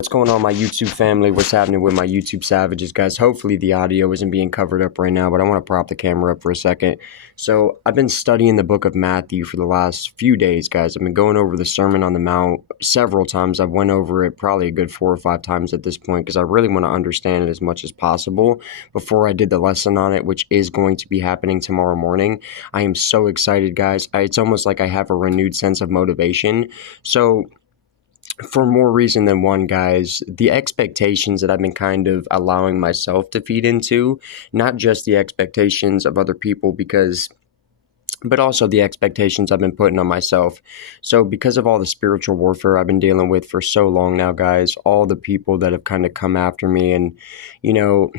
What's going on, my YouTube family? What's happening with my YouTube savages, guys? Hopefully the audio isn't being covered up right now, but I want to prop the camera up for a second. So I've been studying the book of Matthew for the last few days, guys. I've been going over the Sermon on the Mount several times. I've went over it probably a good 4 or 5 times at this point because I really want to understand it as much as possible before I did the lesson on it, which is going to be happening tomorrow morning. I am so excited, guys. It's almost like I have a renewed sense of motivation. So for more reason than one, guys, the expectations that I've been kind of allowing myself to feed into, not just the expectations of other people, but also the expectations I've been putting on myself. So because of all the spiritual warfare I've been dealing with for so long now, guys, all the people that have kind of come after me and, you know,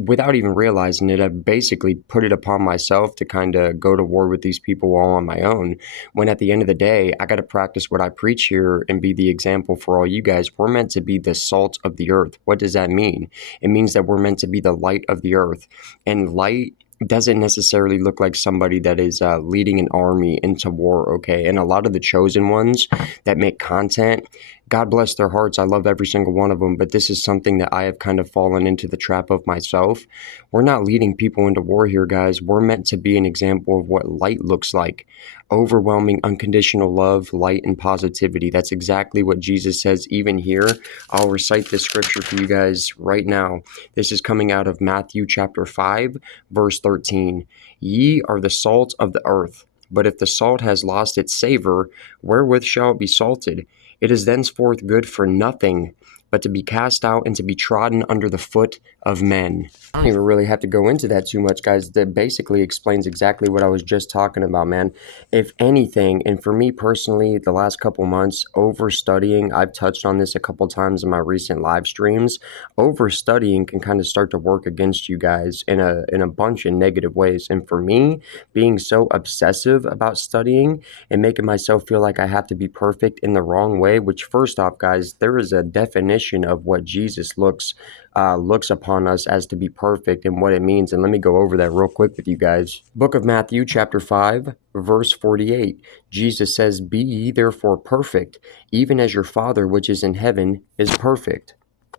without even realizing it, I've basically put it upon myself to kind of go to war with these people all on my own. When at the end of the day, I got to practice what I preach here and be the example for all you guys. We're meant to be the salt of the earth. What does that mean? It means that we're meant to be the light of the earth. And light doesn't necessarily look like somebody that is leading an army into war, okay? And a lot of the chosen ones that make content, God bless their hearts. I love every single one of them, but this is something that I have kind of fallen into the trap of myself. We're not leading people into war here, guys. We're meant to be an example of what light looks like. Overwhelming, unconditional love, light, and positivity. That's exactly what Jesus says even here. I'll recite this scripture for you guys right now. This is coming out of Matthew chapter 5, verse 13. Ye are the salt of the earth. But if the salt has lost its savor, wherewith shall it be salted? It is thenceforth good for nothing, but to be cast out and to be trodden under the foot of men. I don't even really have to go into that too much, guys. That basically explains exactly what I was just talking about, man. If anything, and for me personally, the last couple months, overstudying, I've touched on this a couple times in my recent live streams, overstudying can kind of start to work against you guys in a bunch of negative ways. And for me, being so obsessive about studying and making myself feel like I have to be perfect in the wrong way, which first off, guys, there is a definition of what Jesus looks upon us as to be perfect and what it means. And let me go over that real quick with you guys. Book of Matthew, chapter 5, verse 48. Jesus says, Be ye therefore perfect, even as your Father which is in heaven is perfect.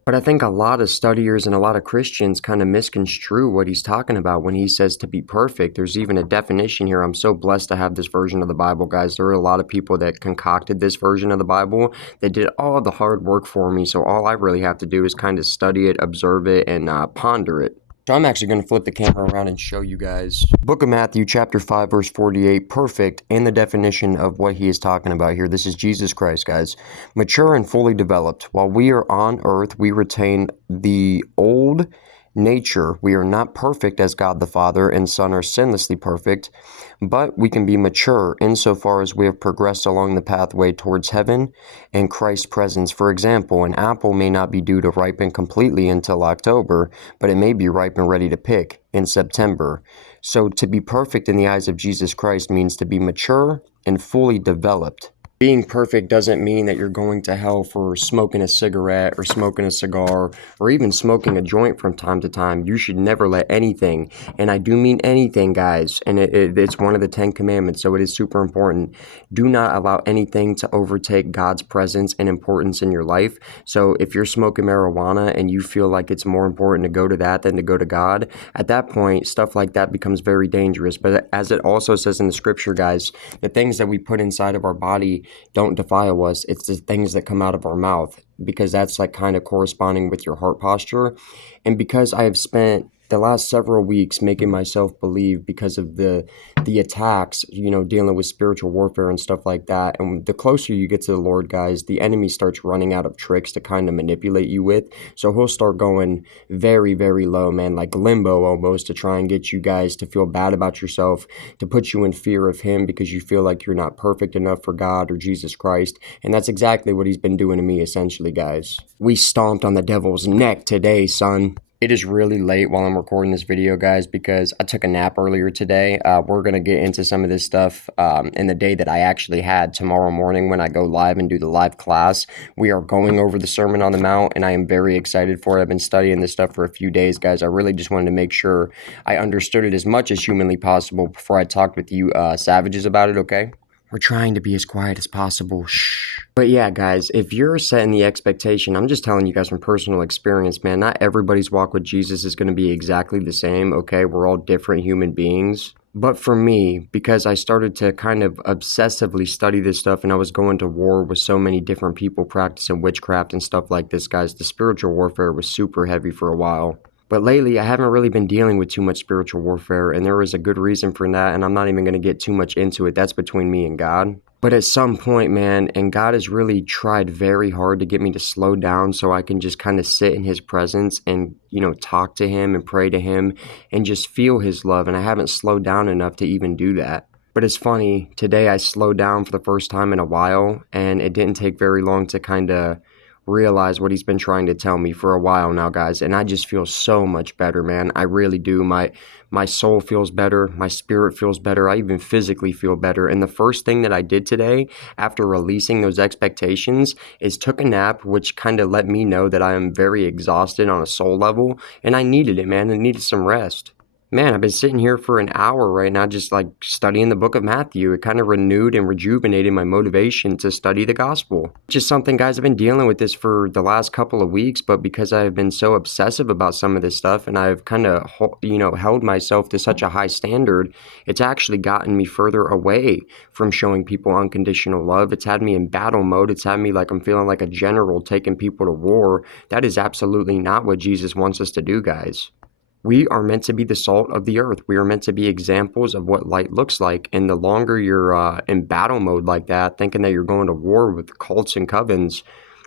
But I think a lot of studiers and a lot of Christians kind of misconstrue what he's talking about when he says to be perfect. There's even a definition here. I'm so blessed to have this version of the Bible, guys. There are a lot of people that concocted this version of the Bible that did all the hard work for me. So all I really have to do is kind of study it, observe it, and ponder it. So I'm actually going to flip the camera around and show you guys Book of Matthew chapter 5 verse 48, perfect, and the definition of what he is talking about here. This is Jesus Christ, guys. Mature and fully developed. While we are on earth, we retain the old nature. We are not perfect as God the Father and Son are sinlessly perfect, but we can be mature insofar as we have progressed along the pathway towards heaven and Christ's presence. For example, an apple may not be due to ripen completely until October, but it may be ripe and ready to pick in September. So to be perfect in the eyes of Jesus Christ means to be mature and fully developed. Being perfect doesn't mean that you're going to hell for smoking a cigarette or smoking a cigar or even smoking a joint from time to time. You should never let anything, and I do mean anything, guys, and it's one of the 10 commandments, so it is super important. Do not allow anything to overtake God's presence and importance in your life. So if you're smoking marijuana and you feel like it's more important to go to that than to go to God, at that point, stuff like that becomes very dangerous. But as it also says in the scripture, guys, the things that we put inside of our body don't defile us. It's the things that come out of our mouth, because that's like kind of corresponding with your heart posture. And because I have spent the last several weeks making myself believe, because of the attacks, you know, dealing with spiritual warfare and stuff like that. And the closer you get to the Lord, guys, the enemy starts running out of tricks to kind of manipulate you with. So he'll start going very, very low, man, like limbo almost, to try and get you guys to feel bad about yourself, to put you in fear of him because you feel like you're not perfect enough for God or Jesus Christ. And that's exactly what he's been doing to me, essentially, guys. We stomped on the devil's neck today, son. It is really late while I'm recording this video, guys, because I took a nap earlier today. We're going to get into some of this stuff in the day that I actually had tomorrow morning when I go live and do the live class. We are going over the Sermon on the Mount, and I am very excited for it. I've been studying this stuff for a few days, guys. I really just wanted to make sure I understood it as much as humanly possible before I talked with you savages about it, okay? We're trying to be as quiet as possible. Shh. But yeah, guys, if you're setting the expectation, I'm just telling you guys from personal experience, man, not everybody's walk with Jesus is going to be exactly the same, okay? We're all different human beings. But for me, because I started to kind of obsessively study this stuff and I was going to war with so many different people practicing witchcraft and stuff like this, guys, the spiritual warfare was super heavy for a while. But lately, I haven't really been dealing with too much spiritual warfare, and there is a good reason for that, and I'm not even going to get too much into it. That's between me and God. But at some point, man, and God has really tried very hard to get me to slow down so I can just kind of sit in His presence and, talk to Him and pray to Him and just feel His love. And I haven't slowed down enough to even do that. But it's funny, today I slowed down for the first time in a while, and it didn't take very long to kind of realize what He's been trying to tell me for a while now, guys, and I just feel so much better, man. I really do. My soul feels better, my spirit feels better, I even physically feel better. And the first thing that I did today after releasing those expectations is took a nap, which kind of let me know that I am very exhausted on a soul level, and I needed it, man. I needed some rest. Man, I've been sitting here for an hour right now just like studying the book of Matthew. It kind of renewed and rejuvenated my motivation to study the gospel. Just something, guys, I've been dealing with this for the last couple of weeks, but because I've been so obsessive about some of this stuff and I've kind of, held myself to such a high standard, it's actually gotten me further away from showing people unconditional love. It's had me in battle mode. It's had me like I'm feeling like a general taking people to war. That is absolutely not what Jesus wants us to do, guys. We are meant to be the salt of the earth. We are meant to be examples of what light looks like. And the longer you're in battle mode like that, thinking that you're going to war with cults and covens,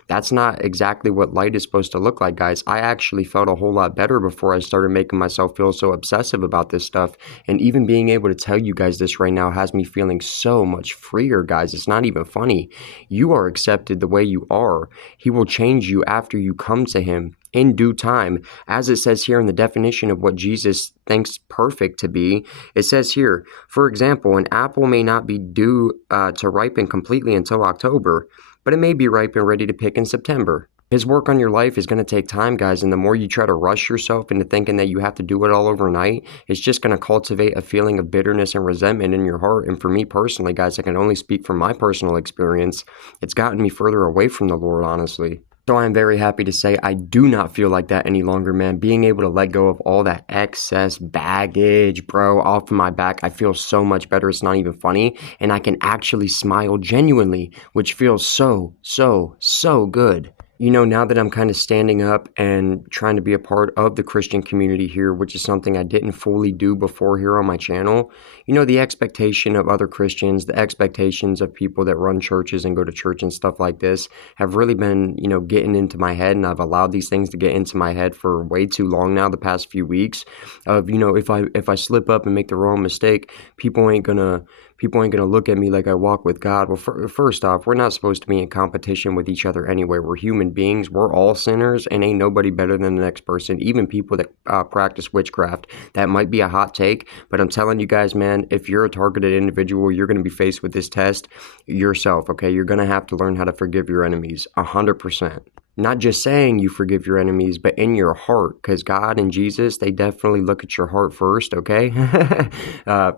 that's not exactly what light is supposed to look like, guys. I actually felt a whole lot better before I started making myself feel so obsessive about this stuff. And even being able to tell you guys this right now has me feeling so much freer, guys. It's not even funny. You are accepted the way you are. He will change you after you come to Him in due time. As it says here in the definition of what Jesus thinks perfect to be, it says here, for example, an apple may not be due to ripen completely until October, but it may be ripe and ready to pick in September. His work on your life is going to take time, guys, and the more you try to rush yourself into thinking that you have to do it all overnight, it's just going to cultivate a feeling of bitterness and resentment in your heart. And for me personally, guys, I can only speak from my personal experience. It's gotten me further away from the Lord, honestly. So I'm very happy to say I do not feel like that any longer, man. Being able to let go of all that excess baggage, bro, off of my back, I feel so much better. It's not even funny. And I can actually smile genuinely, which feels so, so, so good. Now that I'm kind of standing up and trying to be a part of the Christian community here, which is something I didn't fully do before here on my channel, the expectation of other Christians, the expectations of people that run churches and go to church and stuff like this have really been, getting into my head. And I've allowed these things to get into my head for way too long now, the past few weeks of, if I slip up and make the wrong mistake, people ain't gonna look at me like I walk with God. Well, first off, we're not supposed to be in competition with each other anyway. We're human beings. We're all sinners, and ain't nobody better than the next person, even people that practice witchcraft. That might be a hot take, but I'm telling you guys, man, if you're a targeted individual, you're going to be faced with this test yourself, okay? You're going to have to learn how to forgive your enemies, 100%. Not just saying you forgive your enemies, but in your heart, because God and Jesus, they definitely look at your heart first, okay?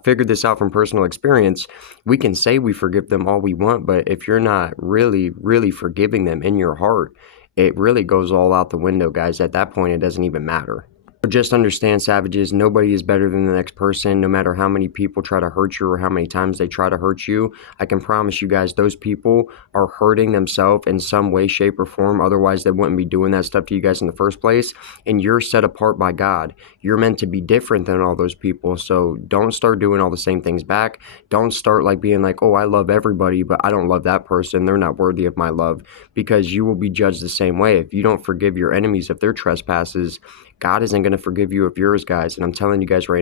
Figured this out from personal experience. We can say we forgive them all we want, but if you're not really, really forgiving them in your heart, it really goes all out the window, guys. At that point, it doesn't even matter. Just understand, savages, nobody is better than the next person, no matter how many people try to hurt you or how many times they try to hurt you. I can promise you guys, those people are hurting themselves in some way, shape, or form. Otherwise, they wouldn't be doing that stuff to you guys in the first place. And you're set apart by God. You're meant to be different than all those people. So don't start doing all the same things back. Don't start like being like, oh, I love everybody, but I don't love that person. They're not worthy of my love, because you will be judged the same way. If you don't forgive your enemies of their trespasses, God isn't going to forgive you of yours, guys. And I'm telling you guys right now,